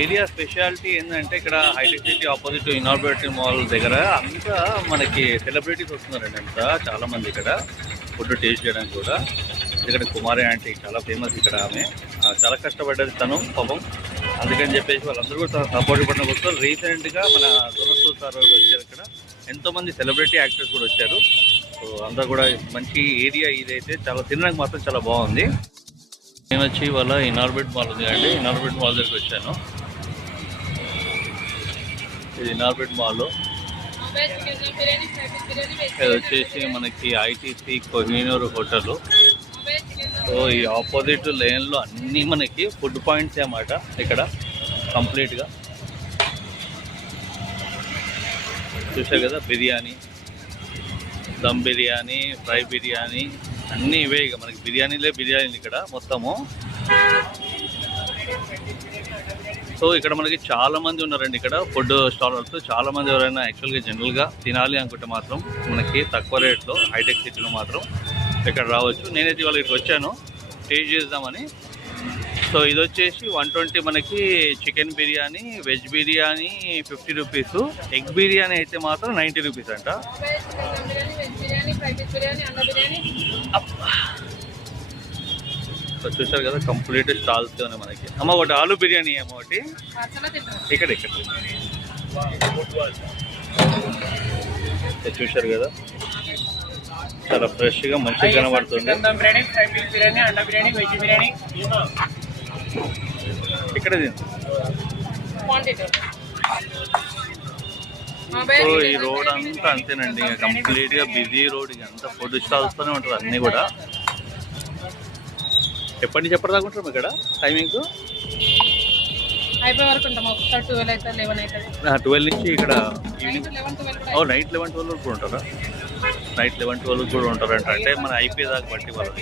Area speciality ఏంటంటే ఇక్కడ hitech city opposite Inorbit mall దగ్గర అంతా మనకి సెలబ్రిటీస్ వస్తున్నారండి అంతా చాలా మంది ఇక్కడ ఫుడ్ టేస్ట్ చేయడానికి కూడా. ఇక్కడ కుమారి ఆంటీ చాలా ఫేమస్ ఇక్కడ ఆమె. చాలా కష్టపడ్డది తను పాపం. అందుకని చెప్పేసి వాళ్ళందరూ కూడా సపోర్ట్ ఇవ్వడం కోసం రీసెంట్గా మన దొరసూర్ సార్ వచ్చారు ఇక్కడ. ఎంతోమంది సెలబ్రిటీ యాక్టర్స్ కూడా వచ్చారు. సో అంతా కూడా మంచి ఏరియా ఇదైతే చాలా తినడానికి మాత్రం చాలా బాగుంది. నేను వచ్చి ఇవాళ ఇనార్బిట్ మాల్ ఉంది అండి ఇనార్బిట్ మాల్ దగ్గరికి వచ్చాను. ఇది ఇనార్బిట్ మాల్. ఇది వచ్చేసి మనకి ఐటీసీ కొహినూర్ హోటల్. సో ఈ ఆపోజిట్ లేన్లో అన్నీ మనకి ఫుడ్ పాయింట్స్ అన్నమాట ఇక్కడ కంప్లీట్గా. చూసారు కదా బిర్యానీ. దమ్ బిర్యానీ ఫ్రై బిర్యానీ అన్నీ ఇవే ఇక మనకి బిర్యానీలే బిర్యానీలు ఇక్కడ మొత్తము. సో ఇక్కడ మనకి చాలా మంది ఉన్నారండి ఇక్కడ ఫుడ్ స్టాలర్స్. చాలా మంది ఎవరైనా యాక్చువల్గా జనరల్గా తినాలి అనుకుంటే మాత్రం మనకి తక్కువ రేట్లో హైటెక్ సిటీలో మాత్రం ఇక్కడ రావచ్చు. నేనైతే వాళ్ళకి వచ్చాను. టేస్ట్ చేద్దామని సో ఇది వచ్చేసి వన్ ట్వంటీ మనకి chicken biryani veg biryani fifty rupees egg biryani అయితే మాత్రం నైంటీ రూపీస్ అంట. చూసారు కదా కంప్లీట్ స్టాల్స్ ఉన్నాయి మనకి. అమ్మ ఒకటి ఆలు బిర్యానీ ఏమో ఒకటి. ఇక్కడ ఇక్కడ. చూసారు చూశారు కదా. చాలా ఫ్రెష్గా మంచిగా కనబడుతుంది. Biryani fry biryani biryani veg biryani. ఇక్కడ సో ఈ రోడ్ అంతా అంతేనండి. ఇంకా కంప్లీట్గా బిజీ రోడ్ ఇక అంతా ఫుడ్ స్టాల్స్ తోనే ఉంటుంది అన్ని కూడా. ఎప్పటి నుంచి ఎప్పటిదాకా ఉంటారు ఇక్కడ? టైమింగ్ అయిపోయే వరకు ఉంటాం. ఒకసారి ట్వెల్వ్ అయితే లెవెన్ అవుతుంది ట్వెల్వ్ నుంచి ఇక్కడ ఈవినింగ్ ఓ నైట్ లెవెన్ ట్వెల్వ్ కూడా ఉంటారా? నైట్ లెవెన్ ట్వెల్వ్ కూడా ఉంటారంట. అంటే మన అయిపోయేదాకా బట్టి వాళ్ళు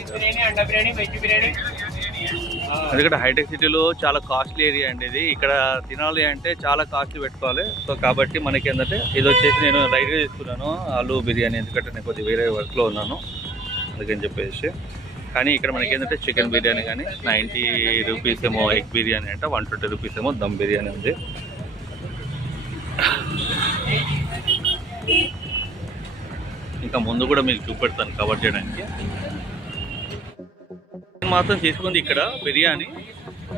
ఎందుకంటే హైటెక్ సిటీలో చాలా కాస్ట్లీ ఏరియా అండి ఇది. ఇక్కడ తినాలి అంటే చాలా కాస్ట్లీ పెట్టుకోవాలి. సో కాబట్టి మనకి ఏంటంటే ఇది వచ్చేసి నేను రైట్గా తీసుకున్నాను. ఆలు బిర్యానీ ఎందుకంటే నేను కొద్దిగా వేరే వర్క్లో ఉన్నాను. అందుకని చెప్పేసి. కానీ ఇక్కడ మనకి ఏంటంటే చికెన్ బిర్యానీ కానీ నైంటీ రూపీస్ ఏమో ఎగ్ బిర్యానీ అంటే వన్ ట్వంటీ రూపీస్ ఏమో దమ్ బిర్యానీ ఉంది. ఇంకా ముందు కూడా మీకు చూపెడతాను కవర్ చేయడానికి. మాత్రం తీసుకుంది ఇక్కడ బిర్యానీ.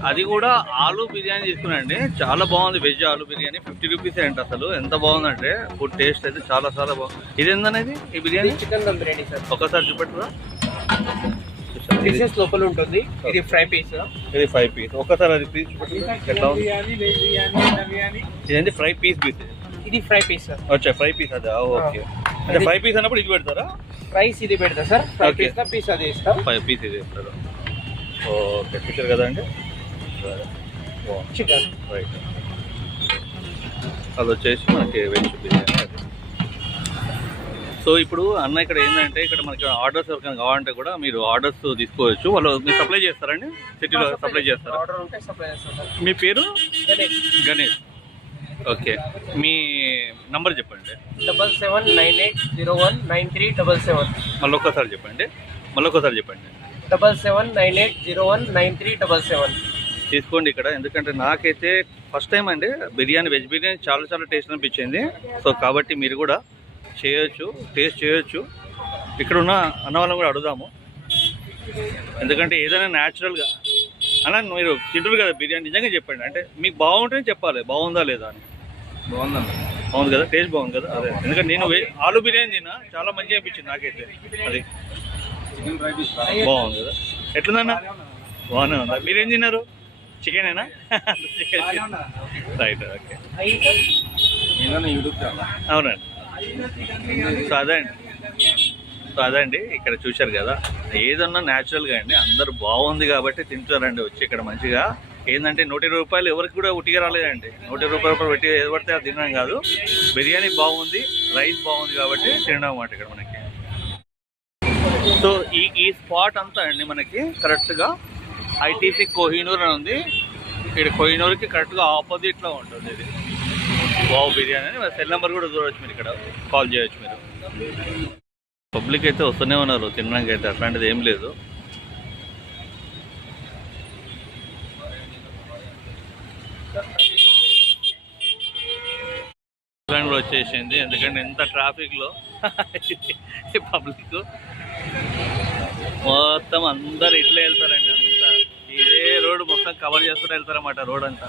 అది కూడా ఆలు బిర్యానీ తీసుకున్నాండి చాలా బాగుంది. వెజ్ ఆలు బిర్యానీ ఫిఫ్టీ రూపీస్ ఏంటి అసలు. ఎంత బాగుందంటే ఫుడ్ టేస్ట్ అయితే చాలా చాలా బాగుంది. ఇది ఏందనేది ఈ biryani? Chicken dum biryani sir. ఒకసారి చూపెట్టురా. పీసెస్ లోపల ఉంటుంది. ఇది ఫ్రై పీస్. ఇది ఫైవ్ పీస్. ఒకసారి అది పీస్ ఇదేంటి? Fry piece piece. ఇది ఫ్రై పీస్ సార్. వచ్చా ఫ్రై పీస్ అదా. ఓకే. అంటే ఫైవ్ పీస్ అన్నప్పుడు ఇది పెడతారా? రైస్ ఇది పెడతా సార్. ఫ్రై. పీస్ పీస్ అది ఇస్తాం ఫైవ్ పీస్ ఇది పెడతారు ఓకే చూసారు కదా అండి? రైట్ అది వచ్చేసి మనకి వెజ్ బిర్యానీ అది. సో ఇప్పుడు అన్న ఇక్కడ ఏంటంటే ఇక్కడ మనకి ఆర్డర్స్ ఎవరికైనా కావాలంటే కూడా మీరు ఆర్డర్స్ తీసుకోవచ్చు. వాళ్ళు మీరు సప్లై చేస్తారండి? సిటీలో సప్లై చేస్తారా? మీ పేరు? గణేష్. గణేష్. ఓకే. మీ నంబర్ చెప్పండి. Double seven nine eight zero one nine three double seven. మళ్ళీ ఒక్కసారి చెప్పండి. మళ్ళీ ఒక్కసారి చెప్పండి. Double seven nine eight zero one nine three double seven. తీసుకోండి ఇక్కడ. ఎందుకంటే నాకైతే ఫస్ట్ టైం అండి బిర్యానీ వెజ్ బిర్యానీ చాలా చాలా టేస్ట్ అనిపించింది. సో కాబట్టి మీరు కూడా చేయొచ్చు టేస్ట్ చేయొచ్చు. ఇక్కడ ఉన్న అన్న వాళ్ళని కూడా అడుగుదాము. ఎందుకంటే ఏదైనా న్యాచురల్గా అన్న మీరు తింటారు కదా బిర్యానీ. నిజంగా చెప్పండి. అంటే మీకు బాగుంటేనే చెప్పాలి. బాగుందా లేదా అని. బాగుందన్న బాగుంది కదా? టేస్ట్ బాగుంది కదా? అదే. ఎందుకంటే నేను వే- ఆలు బిర్యానీ తిన్నా. చాలా మంచిగా అనిపించింది నాకైతే. అది. బాగుంది. కదా? ఎట్లుందన్న? బాగానే ఉందా? మీరేం తిన్నారు? చికెనేనా చికెన్ రైట్ ఓకే అవునండి. సో అదే అండి సో అదండి ఇక్కడ చూశారు కదా. ఏదన్నా న్యాచురల్గా అండి అందరు బాగుంది కాబట్టి తింటారండి వచ్చి ఇక్కడ మంచిగా. ఏంటంటే నూట రూపాయలు ఎవరికి కూడా ఉట్టిగా రాలేదండి. నూట రూపాయలు పెట్టి ఏది పడితే అది తినడం కాదు. బిర్యానీ బాగుంది రైస్ బాగుంది కాబట్టి తినడం అన్నమాట ఇక్కడ మనకి. సో ఈ ఈ స్పాట్ అంతా అండి మనకి కరెక్ట్గా ఐటీసీ కోహినూర్ అని ఉంది. ఇక్కడ కోహినూర్కి కరెక్ట్గా ఆపోజిట్లో ఉంటుంది ఇది. వావ్ బిర్యానీ అని. సెల్ నెంబర్ కూడా చూడవచ్చు మీరు ఇక్కడ. కాల్ చేయొచ్చు మీరు. పబ్లిక్ అయితే వస్తూనే ఉన్నారు. తినడానికి అయితే అట్లాంటిది ఏం లేదు. కూడా వచ్చేసింది. ఎందుకంటే ఎంత ట్రాఫిక్లో పబ్లిక్ మొత్తం అందరు ఇట్లే వెళ్తారండి అంతా. ఇదే రోడ్డు మొత్తం కవర్ చేసుకుంటూ వెళ్తారన్నమాట రోడ్ అంతా.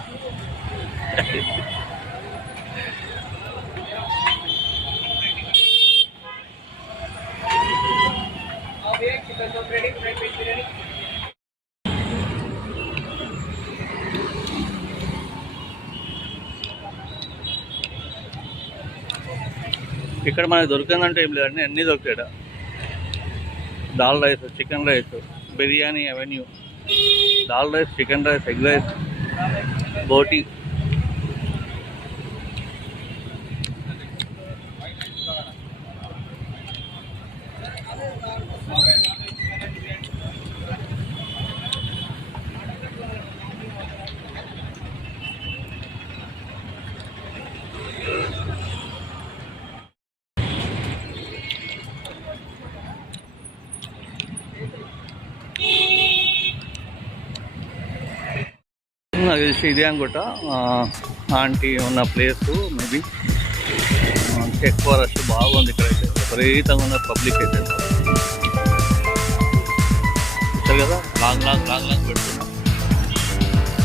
ఇక్కడ మనకు దొరికిందంటే ఏం లేదండి అన్నీ దొరుకుతాయి దాల్ rice chicken rice biryani avenue dal rice chicken rice egg rice బోటీ. నాకు తెలిసి ఇదే అనుకుంటా. ఆంటీ ఉన్న ప్లేస్ మేబీ. ఎక్కువ రష్ బాగుంది ఇక్కడైతే. విపరీతంగా ఉన్న పబ్లిక్ అయితే. చూస్తారు కదా? లాంగ్ లాంగ్ లాంగ్ లాంగ్ పెడుతున్నాం.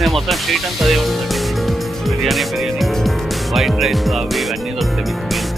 నేను మొత్తం స్ట్రీట్ అంతా అదే ఉంటుందండి బిర్యానీ బిర్యానీ. వైట్ రైస్ అవి ఇవన్నీ దొరుకుతాయి. With meals